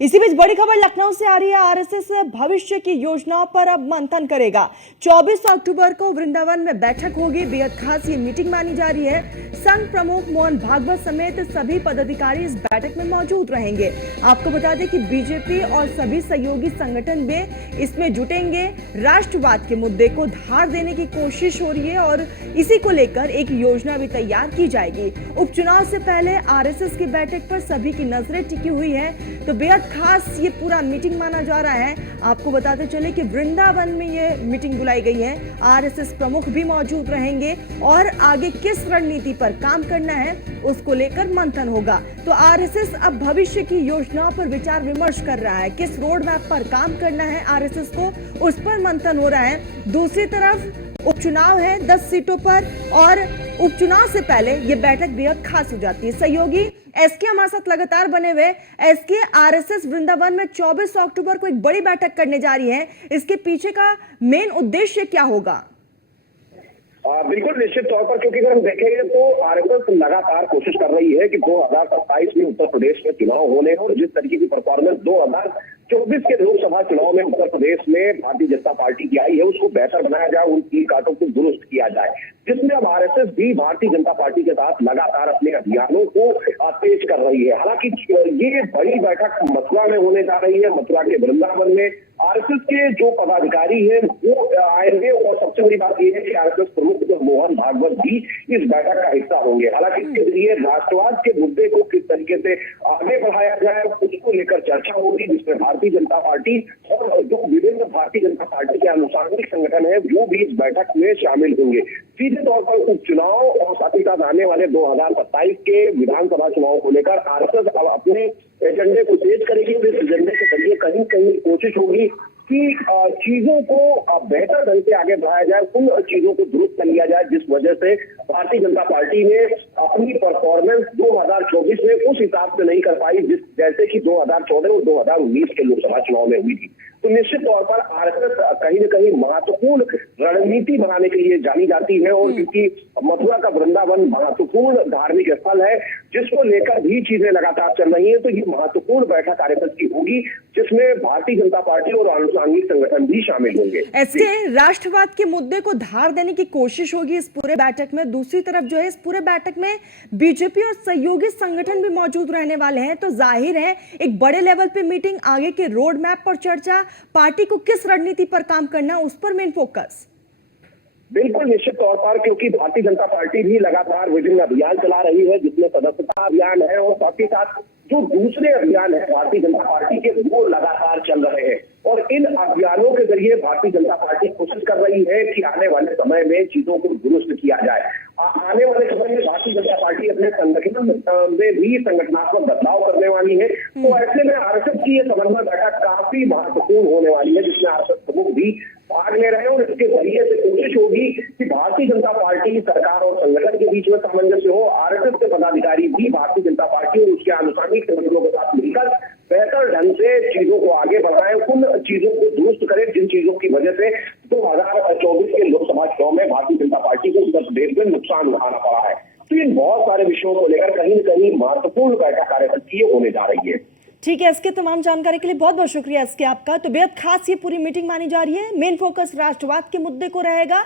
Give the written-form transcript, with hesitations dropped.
इसी बीच बड़ी खबर लखनऊ से आ रही है। आरएसएस भविष्य की योजनाओं पर अब मंथन करेगा। 24 अक्टूबर को वृंदावन में बैठक होगी। बेहद खास ये मीटिंग मानी जा रही है। संघ प्रमुख मोहन भागवत समेत सभी पदाधिकारी इस बैठक में मौजूद रहेंगे। आपको बता दें कि बीजेपी और सभी सहयोगी संगठन भी इसमें जुटेंगे। राष्ट्रवाद के मुद्दे को धार देने की कोशिश हो रही है और इसी को लेकर एक योजना भी तैयार की जाएगी। उपचुनाव से पहले आरएसएस की बैठक पर सभी की नजरें टिकी हुई है, तो बेहद खास ये पूरा मीटिंग माना जा रहा है। आपको बताते चले कि वृंदावन में ये मीटिंग बुलाई गई है। आरएसएस प्रमुख भी मौजूद रहेंगे और आगे किस रणनीति पर काम करना है उसको लेकर मंथन होगा। तो आरएसएस अब भविष्य की योजनाओं पर विचार विमर्श कर रहा है। किस रोड मैप पर काम करना है आरएसएस को, उस पर मंथन हो रहा है। दूसरी तरफ उपचुनाव है 10 सीटों पर और उपचुनाव से पहले ये बैठक बेहद खास हो जाती है। सहयोगी एसके हमारे साथ लगातार बने हुए। एसके, आरएसएस वृंदावन में 24 अक्टूबर को एक बड़ी बैठक करने जा रही है। इसके पीछे का मेन उद्देश्य क्या होगा? बिल्कुल निश्चित तौर पर, क्योंकि अगर हम देखेंगे तो आरएसएस लगातार कोशिश कर रही है कि 2027 में उत्तर प्रदेश में चुनाव होने और जिस तरीके की परफॉर्मेंस 2024 के लोकसभा चुनाव में उत्तर प्रदेश में भारतीय जनता पार्टी की आई है उसको बेहतर बनाया जाए, उन तीन कांटों को दुरुस्त किया जाए, जिसमें अब आरएसएस भी भारतीय जनता पार्टी के साथ लगातार अपने अभियानों को तेज कर रही है। हालांकि ये बड़ी बैठक मथुरा में होने जा रही है। मथुरा के वृंदावन में आरएसएस के जो पदाधिकारी हैं वो आएंगे और सबसे बड़ी बात यह है कि आरएसएस प्रमुख मोहन भागवत भी इस बैठक का हिस्सा होंगे। हालांकि इसके जरिए राष्ट्रवाद के मुद्दे को किस तरीके से आगे बढ़ाया जाए उसको लेकर चर्चा होगी, जिसमें भारतीय जनता पार्टी और जो विभिन्न भारतीय जनता पार्टी के अनुसांगिक संगठन है वो भी इस बैठक में शामिल होंगे। सीधे तौर पर उपचुनाव और साथ ही साथ आने वाले 2027 के विधानसभा चुनाव को लेकर आरएसएस अब अपने एजेंडे को तेज करेगी और इस एजेंडे के जरिए कहीं कहीं कोशिश होगी कि चीजों को बेहतर ढंग से आगे बढ़ाया जाए, उन चीजों को दुरुस्त कर लिया जाए जिस वजह से भारतीय जनता पार्टी ने अपनी परफॉर्मेंस 2024 में उस हिसाब से नहीं कर पाई जिस जैसे कि 2014 और 2019 के लोकसभा चुनाव में हुई थी। तो निश्चित तौर पर आरएसएस कहीं न कहीं महत्वपूर्ण रणनीति बनाने के लिए जानी जाती है और क्योंकि मथुरा का वृंदावन महत्वपूर्ण धार्मिक स्थल है जिसको लेकर भी चीजें लगातार चल रही है, तो ये महत्वपूर्ण बैठक आरएसएस की होगी जिसमें भारतीय जनता पार्टी और अनुसांगिक संगठन भी शामिल होंगे। ऐसे राष्ट्रवाद के मुद्दे को धार देने की कोशिश होगी इस पूरे बैठक में। दूसरी तरफ जो है इस पूरे बैठक में बीजेपी और सहयोगी संगठन भी मौजूद रहने वाले हैं, तो जाहिर है एक बड़े लेवल पे मीटिंग, आगे के रोड मैप पर चर्चा, पार्टी को किस रणनीति पर काम करना उस पर मेन फोकस। बिल्कुल निश्चित तौर पर, क्योंकि भारतीय जनता पार्टी भी लगातार विभिन्न अभियान चला रही है जिसमें सदस्यता अभियान है और साथ ही साथ जो दूसरे अभियान है भारतीय जनता पार्टी के वो लगातार चल रहे हैं और इन अभियानों के जरिए भारतीय जनता पार्टी कोशिश कर रही है कि आने वाले समय में चीजों को दुरुस्त किया जाए। आने वाले समय में भारतीय जनता पार्टी अपने संगठन में भी संगठनात्मक बदलाव करने वाली है, तो ऐसे में आरएसएस की ये समन्वय बैठक काफी महत्वपूर्ण होने वाली है जिसमें आरएसएस प्रमुख भी भाग ले रहे हैं और इसके जरिए से कोशिश होगी कि भारतीय जनता पार्टी, सरकार और संगठन के बीच में सामंजस्य हो। आरएसएस के पदाधिकारी भी भारतीय जनता पार्टी और उसके अनुसांगिक संगठनों के साथ मिलकर बेहतर ढंग से चीजों को आगे बढ़ाएं, उन चीजों को दुरुस्त करें जिन चीजों की वजह से 2024 के लोकसभा चुनाव में भारतीय जनता पार्टी को उत्तर प्रदेश में नुकसान उठाना पड़ा है। तो इन बहुत सारे विषयों को लेकर कहीं न कहीं महत्वपूर्ण बैठक आरएसएस की होने जा रही है। ठीक है, इसके तमाम जानकारी के लिए बहुत बहुत शुक्रिया इसके आपका। तो बेहद खास ये पूरी मीटिंग मानी जा रही है। मेन फोकस राष्ट्रवाद के मुद्दे को रहेगा।